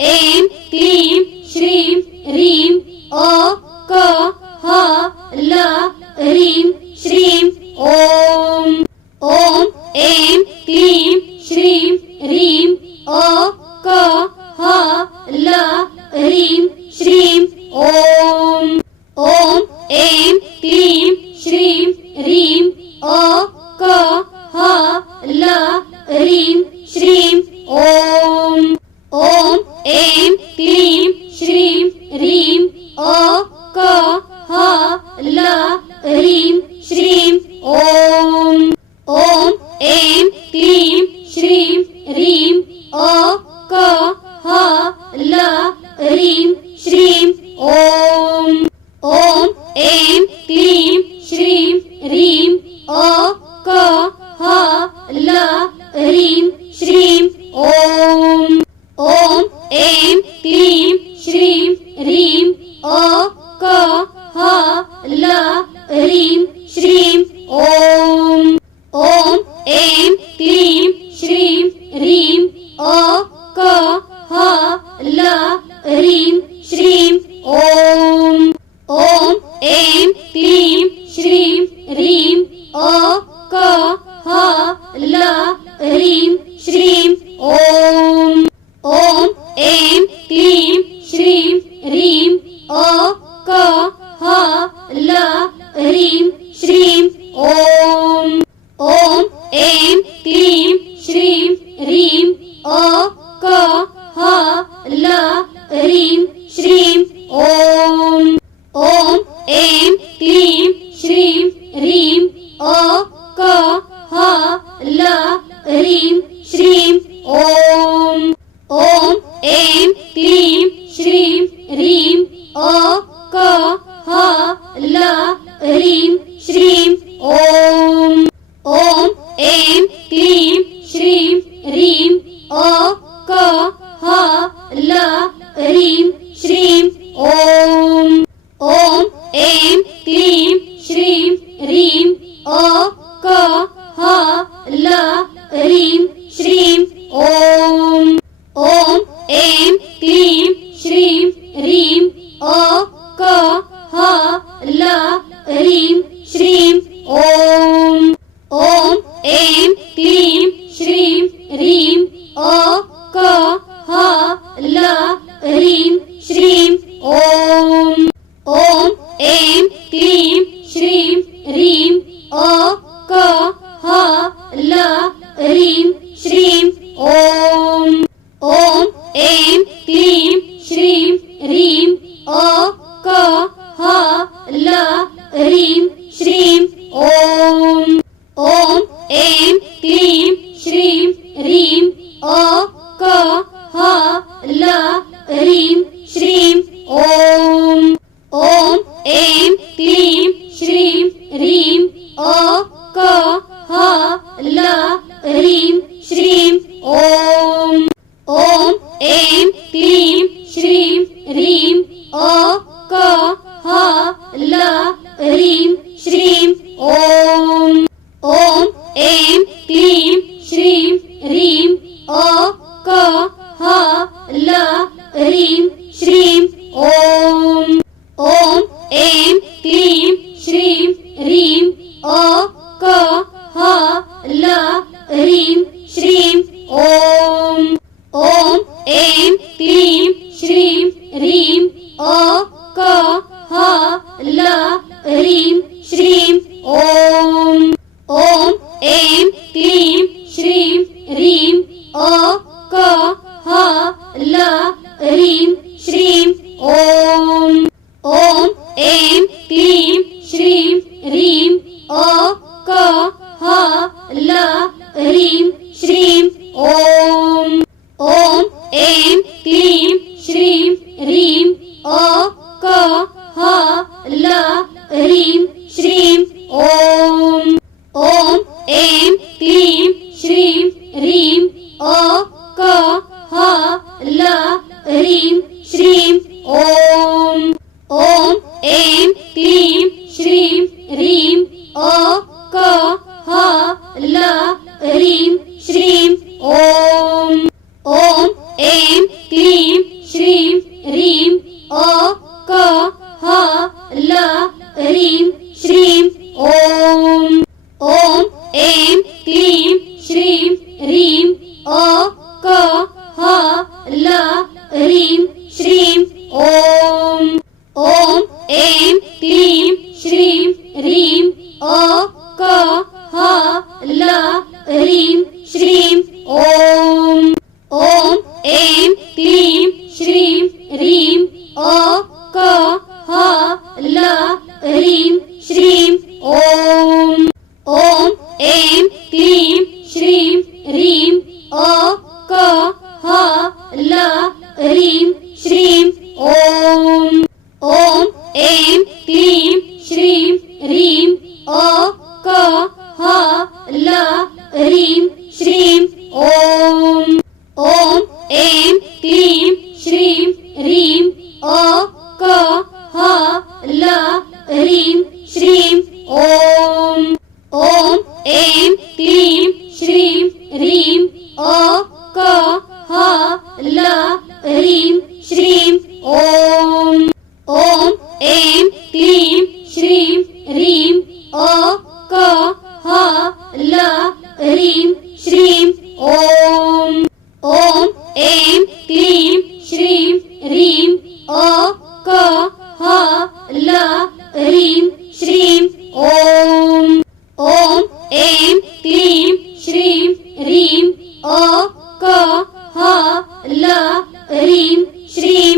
ऐं क्लीं श्रीं ह्रीं क ह ल ह्रीं श्रीं ॐ ऐं क्लीं श्रीं ह्रीं क ह ल ह्रीं श्रीं ॐ ऐं क्लीं श्रीं ह्रीं क ह ल ह्रीं श्रीं ॐ ऐं क्लीं श्रीं ह्रीं क ह ल ह्रीं श्रीं ॐ ऐं क्लीं श्रीं ह्रीं क ह ल ह्रीं श्रीं ॐ ऐं क्लीं श्रीं ह्रीं क ह ल ह्रीं श्रीं ॐ ऐं क्लीं श्रीं ह्रीं क ह ल ह्रीं श्रीं ॐ ऐं क्लीं श्रीं ह्रीं क ह ल ह्रीं श्रीं ॐ ऐं क्लीं श्रीं ह्रीं क ह ल ह्रीं श्रीं ॐ ऐं क्लीं श्रीं ह्रीं क ह ल ह्रीं श्रीं ॐ ऐं क्लीं श्रीं ह्रीं क ह ल ह्रीं श्रीं ॐ ऐं क्लीं श्रीं ह्रीं क ह ल ह्रीं श्रीं ॐ ऐं क्लीं श्रीं ह्रीं क ह ल ह्रीं श्रीं ॐ ऐं क्लीं श्रीं ह्रीं क ह ल ह्रीं श्रीं ॐ ऐं क्लीं श्रीं ह्रीं क ह ल ह्रीं श्रीं ॐ ऐं क्लीं श्रीं ह्रीं क ह ल ह्रीं श्रीं ॐ ऐं क्लीं श्रीं ह्रीं क ह ल ह्रीं श्रीं ॐ ऐं क्लीं श्रीं ह्रीं क ह ल ह्रीं श्रीं ॐ ऐं क्लीं श्रीं ह्रीं क ह ल ह्रीं श्रीं ॐ ऐं क्लीं श्रीं ह्रीं क ह ल ह्रीं श्रीं ॐ ऐं क्लीं श्रीं ह्रीं क ह ल ह्रीं श्रीं ॐ ऐं क्लीं श्रीं ह्रीं क ह ल ह्रीं श्रीं ॐ ऐं क्लीं श्रीं ह्रीं क ह ल ह्रीं श्रीं ॐ ऐं क्लीं श्रीं ह्रीं क ह ल ह्रीं श्रीं ॐ ऐं क्लीं श्रीं ह्रीं क ह ल ह्रीं श्रीं ॐ ऐं क्लीं श्रीं ह्रीं क ह ल ह्रीं श्रीं ॐ ऐं क्लीं श्रीं ह्रीं क ह ल ह्रीं श्रीं ॐ ऐं क्लीं श्रीं ह्रीं क ह ल ह्रीं श्रीं ॐ ऐं क्लीं श्रीं ह्रीं क ह ल ह्रीं श्रीं ॐ ऐं क्लीं श्रीं ह्रीं क ह ल ह्रीं श्रीं ॐ ऐं क्लीं ल ह्रीं श्रीं ओम ओम ऐं क्लीं श्रीं ह्रीं ओ क ह ल ह्रीं श्रीं ओम ओम ऐं क्लीं श्रीं ह्रीं ओ क ह ल ह्रीं श्रीं ओम ओम ऐं क्लीं श्रीं ह्रीं ओ क ह ल ह्रीं श्रीं ओम ओम ऐं क्लीं श्रीं ह्रीं ओ क ह ल ह्रीं श्रीं ओम ओम ऐं क्लीं श्रीं ह्रीं ओ क ह ल ह्रीं श्रीं ओम ओम ऐं क्लीं श्रीं ह्रीं ओ क ह ल ह्रीं श्रीं ओम ओम ऐं क्लीं श्रीं ह्रीं ओ क ह ल ह्रीं श्रीं ओम ओम ऐं क्लीं श्रीं ह्रीं ओ क ह ल ह्रीं श्रीं ओम ओम ऐं क्लीं श्रीं ह्रीं ओ क ह ल ह्रीं श्रीं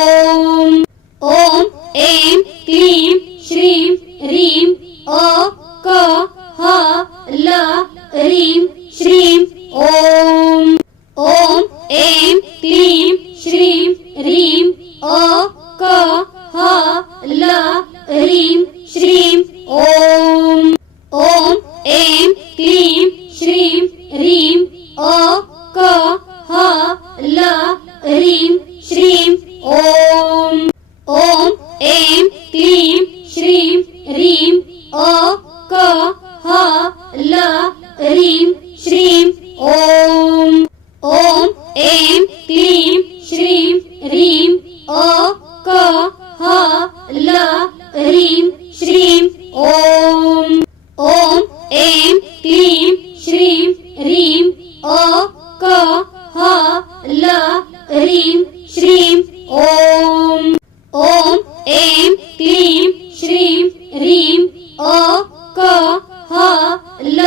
ओम ओम ऐं क्लीं श्रीं ह्रीं ओ क ह ल ह्रीं श्रीं ओम ओम ऐं क्लीं श्रीं ह्रीं ओ क ह ल ह्रीं श्रीं ओम ओम ऐं क्लीं श्रीं ह्रीं ओ क ह ल ह्रीं श्रीं ओम ओम ऐं क्लीं श्रीं ह्रीं ओ क ह ल ह्रीं श्रीं ओम ओम ऐं क्लीं श्रीं ह्रीं ओ क ह ल ह्रीं श्रीं ओम ओम ऐं क्लीं श्रीं ह्रीं ओ क ह ल ह्रीं श्रीं ओम ओम ऐं क्लीं श्रीं ह्रीं ओ क ह ल ह्रीं श्रीं ओम ओम ऐं क्लीं श्रीं ह्रीं ओ क ह ल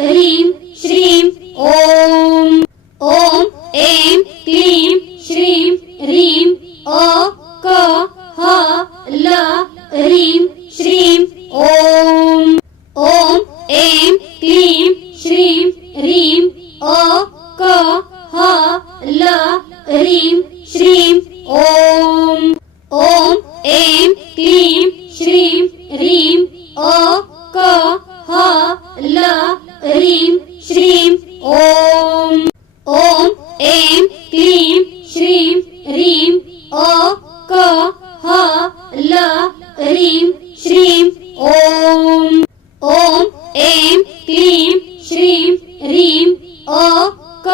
ह्रीं श्रीं ओम ओम ऐं क्लीं श्रीं ह्रीं ओ क ह ल ह्रीं श्रीं ओम ओम ऐं क्लीं श्रीं ह्रीं ओ क ह ल ह्रीं श्रीं ओम ओम ऐं क्लीं श्रीं ह्रीं ओ क ह ल ह्रीं श्रीं ओम ओम ऐं क्लीं श्रीं ह्रीं ओ क ह ल ह्रीं श्रीं ओम ओम ऐं क्लीं श्रीं ह्रीं ओ क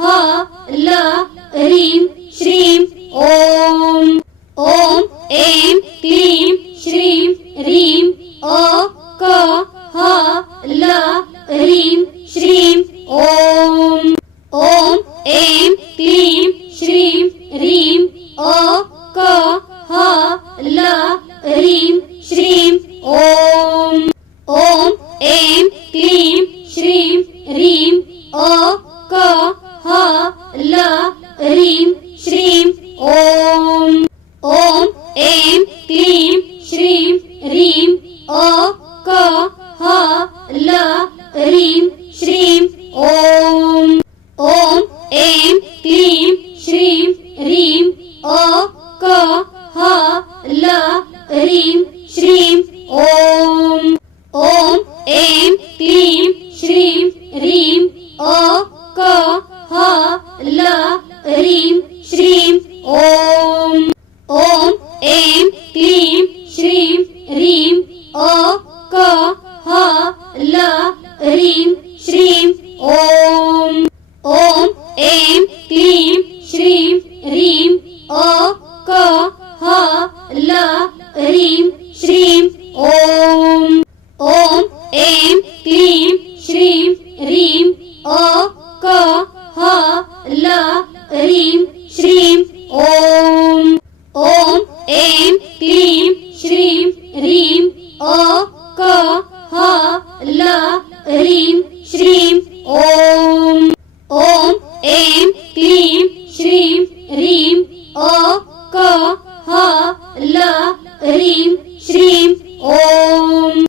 ह ल ह्रीं श्रीं ओम ओम ऐं क्लीं श्रीं ह्रीं ओ क ह ल ह्रीं श्रीं ओम ओम ऐं क्लीं श्रीं ह्रीं ओ क ह ल ह्रीं श्रीं ओम ओम ऐं क्लीं श्रीं ह्रीं ओ क ह ल ह्रीं श्रीं ओम ओम ऐं क्लीं श्रीं ह्रीं ओ क ह ल ह्रीं श्रीं ओम ओम ऐं क्लीं श्रीं ह्रीं ओ क ह ल ह्रीं श्रीं ओम ओम ऐं क्लीं श्रीं ह्रीं ओ क ह ल ह्रीं श्रीं ओम ओम ऐं क्लीं श्रीं ह्रीं ओ क ह ल ह्रीं श्रीं ओम ओम ऐं क्लीं श्रीं ह्रीं ओ क ह ल ह्रीं ऐं